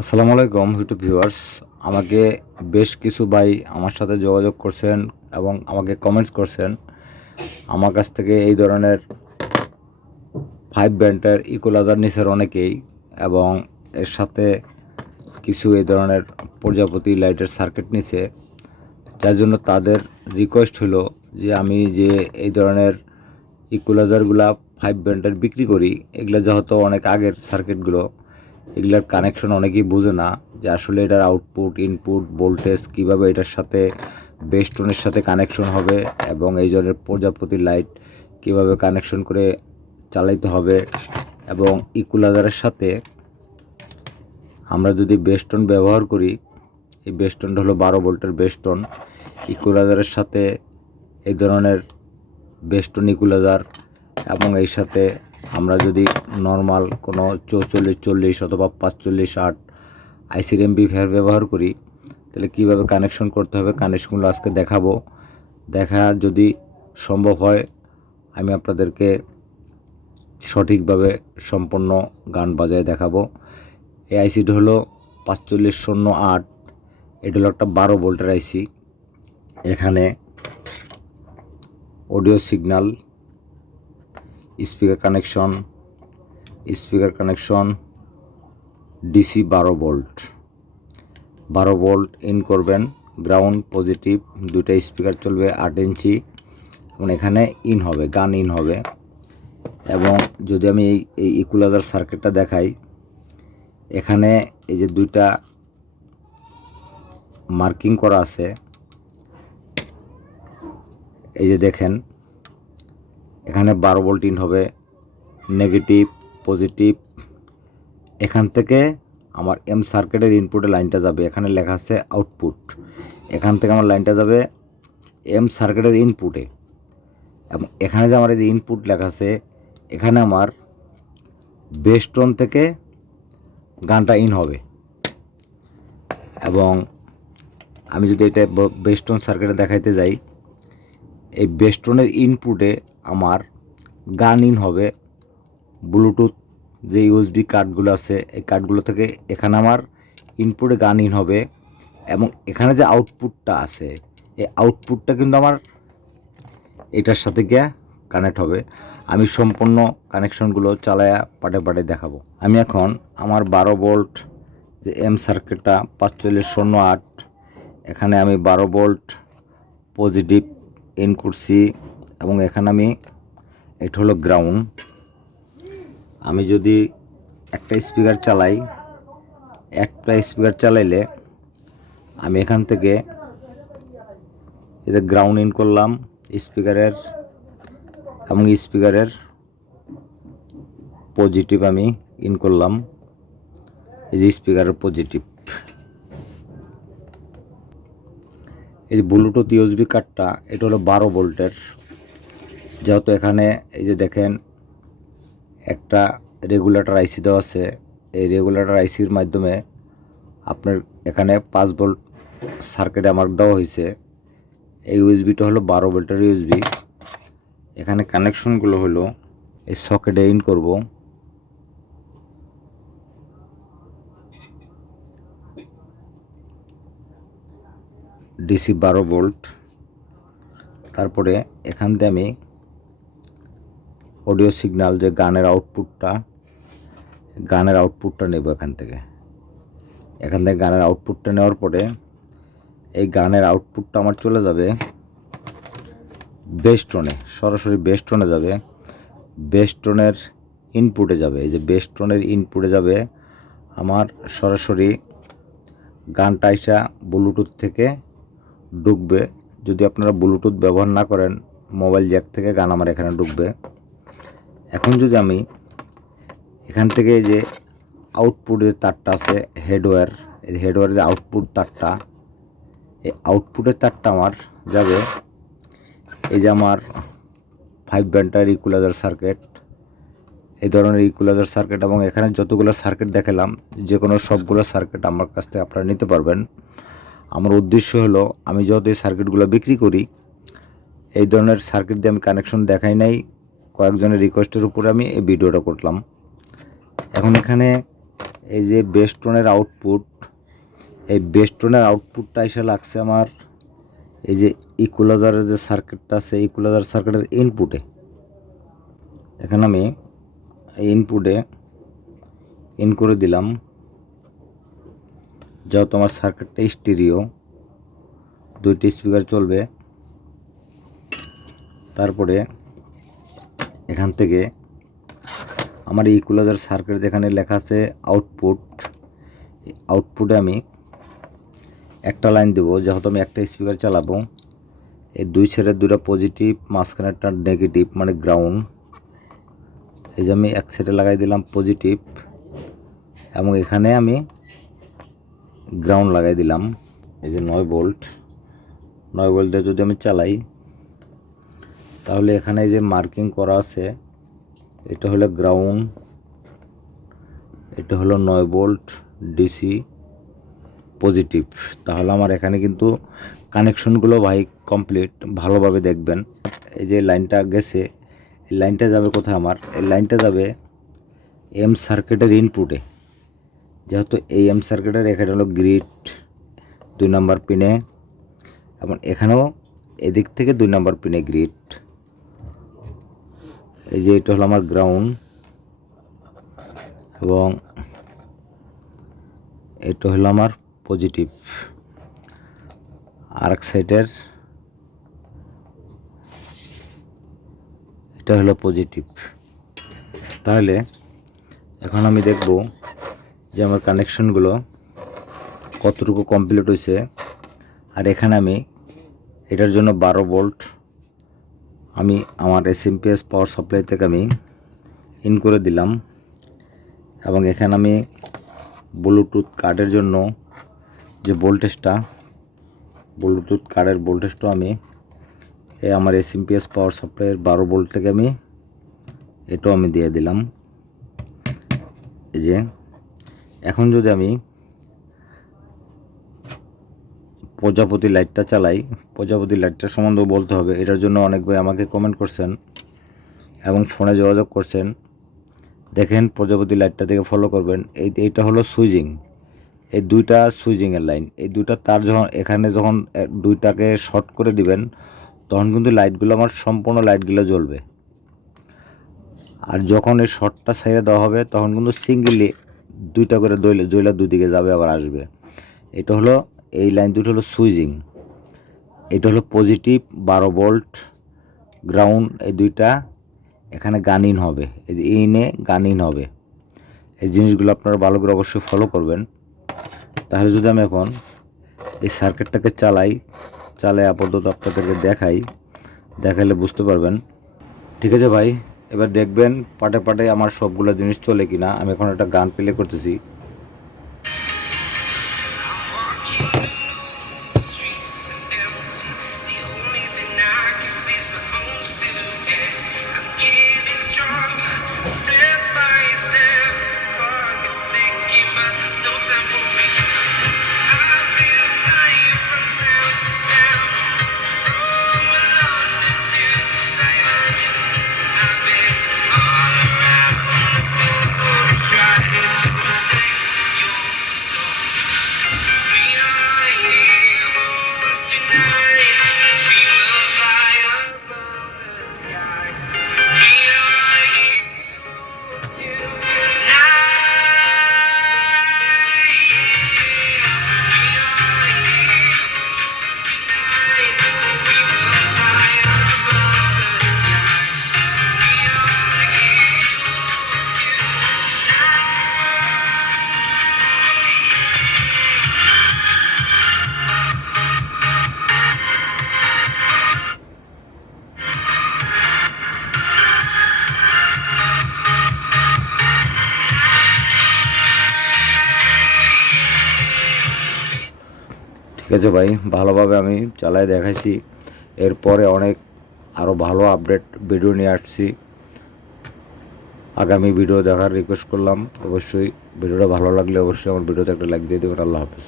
আসসালামু আলাইকুম YouTube viewers আমাকে বেশ কিছু ভাই আমার সাথে যোগাযোগ করছেন এবং আমাকে কমেন্টস করছেন। আমার কাছ থেকে এই ধরনের ফাইভ ব্যান্ডের ইকোলাজার নিচের অনেকেই এবং এর সাথে কিছু এই ধরনের প্রজাপতি লাইটের সার্কিট নিচে যার জন্য তাদের রিকোয়েস্ট হলো যে আমি যে এই ধরনের ইকুলাইজারগুলা ফাইভ ব্যান্ডের বিক্রি করি, এগুলো যেহেতু অনেক আগের সার্কিটগুলো এগুলার কানেকশন অনেকেই বোঝে না যে আসলে এটার আউটপুট ইনপুট ভোল্টেজ কীভাবে এটার সাথে বেস্টনের সাথে কানেকশন হবে এবং এই ধরনের প্রজাপতি লাইট কীভাবে কানেকশন করে চালাইতে হবে এবং ইকুলাইজারের সাথে আমরা যদি বেস্টন ব্যবহার করি, এই বেস্টনটা হলো বারো ভোল্টের বেস্টন ইকুলাইজারের সাথে এই ধরনের বেস্টন ইকুলাইজার এবং এই সাথে আমরা যদি নর্মাল কোনো চৌচল্লিশ, চল্লিশ অথবা পাঁচচল্লিশ আট আইসির এমবি ফেয়ার ব্যবহার করি, তাহলে কীভাবে কানেকশন করতে হবে? কানেকশনগুলো আজকে দেখাবো। দেখা যদি সম্ভব হয়, আমি আপনাদেরকে সঠিকভাবে সম্পূর্ণ গান বাজায় দেখাবো। এই আইসিটা হলো পাঁচচল্লিশ শূন্য আট। এটা হলো একটা বারো ভোল্টের আইসি এখানে audio signal speaker connection speaker connection, DC বারো ভোল্ট। বারো ভোল্ট ইন করবেন, গ্রাউন্ড পজিটিভ, দুইটা স্পিকার চলবে আট ইঞ্চি। এবং এখানে ইন হবে, গান ইন হবে। এবং যদি আমি এই ইকুলাইজার সার্কিটটা দেখাই, এখানে এই যে দুইটা মার্কিং করা আছে, এই যে দেখেন এখানে বারো ভোল্ট ইন হবে নেগেটিভ পজিটিভ এখান থেকে আমার এম সার্কিটের ইনপুটে লাইনটা যাবে, এখানে লেখা আছে আউটপুট এখান থেকে আমার লাইনটা যাবে এম সার্কিটের ইনপুটে এবং এখানে যে আমার এই যে ইনপুট লেখা আছে, এখানে আমার বেস্টন থেকে গানটা ইন হবে। এবং আমি যদি এটা বেস্টন সার্কিটে দেখাইতে যাই, এই বেস্টনের ইনপুটে আমার গান ইন হবে। ব্লুটুথ যে ইউএসবি কার্ডগুলো আছে, এই কার্ডগুলো থেকে এখানে আমার ইনপুটে গান ইন হবে এবং এখানে যে আউটপুটটা আছে, এই আউটপুটটা কিন্তু আমার এটার সাথে গিয়ে কানেক্ট হবে। আমি সম্পূর্ণ কানেকশনগুলো চালায়া পাটে পাটে দেখাবো। আমি এখন আমার বারো ভোল্ট যে এম সার্কিটটা পাঁচচল্লিশ শূন্য আট, এখানে আমি বারো ভোল্ট পজিটিভ ইন করছি। এবং এখানে আমি, এটা হলো গ্রাউন্ড আমি যদি একটা স্পিকার চালাই, একটা স্পিকার চালাইলে আমি এখান থেকে এতে গ্রাউন্ড ইন করলাম স্পিকারের এবং স্পিকারের পজিটিভ আমি ইন করলাম। এই যে স্পিকারের পজিটিভ এই যে ব্লুটুথ ইউএসবি কার্ডটা এটা হলো বারো ভোল্টের যেহেতু এখানে এই যে দেখেন একটা রেগুলেটর আইসি দেওয়া আছে। এই রেগুলেটর আইসির মাধ্যমে আপনার এখানে পাঁচ ভোল্ট সার্কিটে আমার দেওয়া হয়েছে। এই ইউএসবিটা হলো বারো ভোল্টের ইউএসবি এখানে কানেকশনগুলো হলো এই সকেটে ইন করব। ডিসি বারো ভোল্ট তারপরে এখান থেকে আমি অডিও সিগন্যাল যে গানের আউটপুটটা গানের আউটপুটটা নেব এখান থেকে। এখান থেকে গানের আউটপুটটা নেওয়ার পরে এই গানের আউটপুটটা আমার চলে যাবে বেস্টনে সরাসরি বেস্টনে যাবে। বেস্টনের ইনপুটে যাবে, এই যে বেস্টনের ইনপুটে যাবে আমার সরাসরি গানটা আইসা ব্লুটুথ থেকে ঢুকবে। যদি আপনারা ব্লুটুথ ব্যবহার না করেন মোবাইল জ্যাক থেকে গান আমার এখানে ঢুকবে। এখন যদি আমি এখান থেকে যে আউটপুট যে তারটা আছে হেডওয়্যার এই হেডওয়্যারের যে আউটপুট তারটা, এই আউটপুটের তারটা আমার যাবে এই যে আমার ফাইভ ব্যান্ডার ইকুলাইজার সার্কিট এই ধরনের ইকুলাইজার সার্কিট এবং এখানে যতগুলো সার্কিট দেখালাম যে কোনো সবগুলো সার্কিট আমার কাছ থেকে আপনারা নিতে পারবেন। আমার উদ্দেশ্য হলো, আমি যত এই সার্কিটগুলো বিক্রি করি, এই ধরনের সার্কিট দিয়ে আমি কানেকশন দেখাই নাই কয়েকজনের রিকোয়েস্টের উপরে আমি এই ভিডিওটা করলাম। এখন এখানে এই যে বেস্টনের আউটপুট এই বেস্টনের আউটপুটটা এসে লাগছে আমার এই যে ইকুলাজারের যে সার্কিটটা আছে ইকুলাজার সার্কিটের ইনপুটে এখানে আমি ইনপুটে ইন করে দিলাম। যেহেতু আমার সার্কিটটা স্টিরিও দুইটি স্পিকার চলবে। তারপরে এখান থেকে আমার ইকুলাজার সার্কিট যেখানে লেখা আছে আউটপুট আউটপুটে আমি একটা লাইন দেবো, যেহেতু আমি একটা স্পিকার চালাবো। এই দুই সাইডের দুটো পজিটিভ মাঝখানে একটা নেগেটিভ মানে গ্রাউন্ড এই যে আমি এক সাইডে লাগাই দিলাম পজিটিভ এবং এখানে আমি গ্রাউন্ড লাগাই দিলাম। এই যে নয় ভোল্ট নয় ভোল্টে যদি আমি চালাই তাহলে এখানে যে মার্কিং করা আছে, এটা হলো গ্রাউন্ড, এটা হলো নয় ভোল্ট ডিসি পজিটিভ। তাহলে আমার এখানে কিন্তু কানেকশনগুলো ভাই কমপ্লিট, ভালোভাবে দেখবেন। এই যে লাইনটা গেছে, এই লাইনটা যাবে কোথায় আমার? এই লাইনটা যাবে এম সার্কিটের ইনপুটে। যেহেতু এই এম সার্কিটের, এখানে হলো গ্রিড, দুই নম্বর পিনে, এবং এখানেও এদিক থেকে দুই নম্বর পিনে গ্রিড। এই যে এটা হলো আমার গ্রাউন্ড এবং এটা হলো আমার পজিটিভ আর এক সাইডের এটা হলো পজিটিভ তাহলে এখন আমি দেখব যে আমার কানেকশনগুলো কতটুকু কমপ্লিট হয়েছে। আর এখানে আমি এটার জন্য বারো ভোল্ট আমি আমার এসএমপিএস পাওয়ার সাপ্লাই থেকে আমি ইন করে দিলাম। এবং এখানে আমি ব্লুটুথ কার্ডের জন্য যে ভোল্টেজটা ব্লুটুথ কার্ডের ভোল্টেজটা আমি এই আমার এসএমপিএস পাওয়ার সাপ্লাইয়ের বারো ভোল্ট থেকে আমি, এটাও আমি দিয়ে দিলাম। এই যে, এখন যদি আমি প্রজাপতি লাইটটা চালাই। প্রজাপতি লাইটটা সম্বন্ধে বলতে হবে। এটার জন্য অনেক ভাই আমাকে কমেন্ট করছেন এবং ফোনে যোগাযোগ করছেন। দেখেন প্রজাপতি লাইটটা থেকে ফলো করবেন। এই, এইটা হলো সুইজিং এই দুইটা সুইজিংয়ের লাইন এই দুইটা তার যখন, এখানে যখন দুইটাকে শর্ট করে দিবেন, তখন কিন্তু লাইটগুলো আমার সম্পূর্ণ লাইটগুলো জ্বলবে। আর যখন এই শর্টটা ছেড়ে দেওয়া হবে, তখন কিন্তু সিঙ্গেলি দুইটা করে দইলে জইলা দুই দিকে যাবে আবার আসবে। এটা হলো এই লাইন দুটো হলো সুইজিং এটা হলো পজিটিভ, বারো ভোল্ট, গ্রাউন্ড, এই দুইটা এখানে গান ইন হবে। এই যে ইনে গান ইন হবে। এই জিনিসগুলো আপনারা ভালো করে অবশ্যই ফলো করবেন। তাহলে যদি আমি এখন এই সার্কিটটাকে চালাই চালাই আপাতত আপনাদেরকে দেখাই, দেখালে বুঝতে পারবেন। ঠিক আছে ভাই, এবার দেখবেন পাটে পাটে আমার সবগুলো জিনিস চলে কিনা। আমি এখন একটা গান প্লে করতেছি। আছে ভাই, ভালোভাবে আমি চালাই দেখাইছি। এরপরে অনেক আরও ভালো আপডেট ভিডিও নিয়ে আসছি। আগামী ভিডিও দেখার রিকোয়েস্ট করলাম। অবশ্যই ভিডিওটা ভালো লাগলে অবশ্যই আমার ভিডিওতে একটা লাইক দিয়ে দেবেন। আল্লাহ হাফেজ।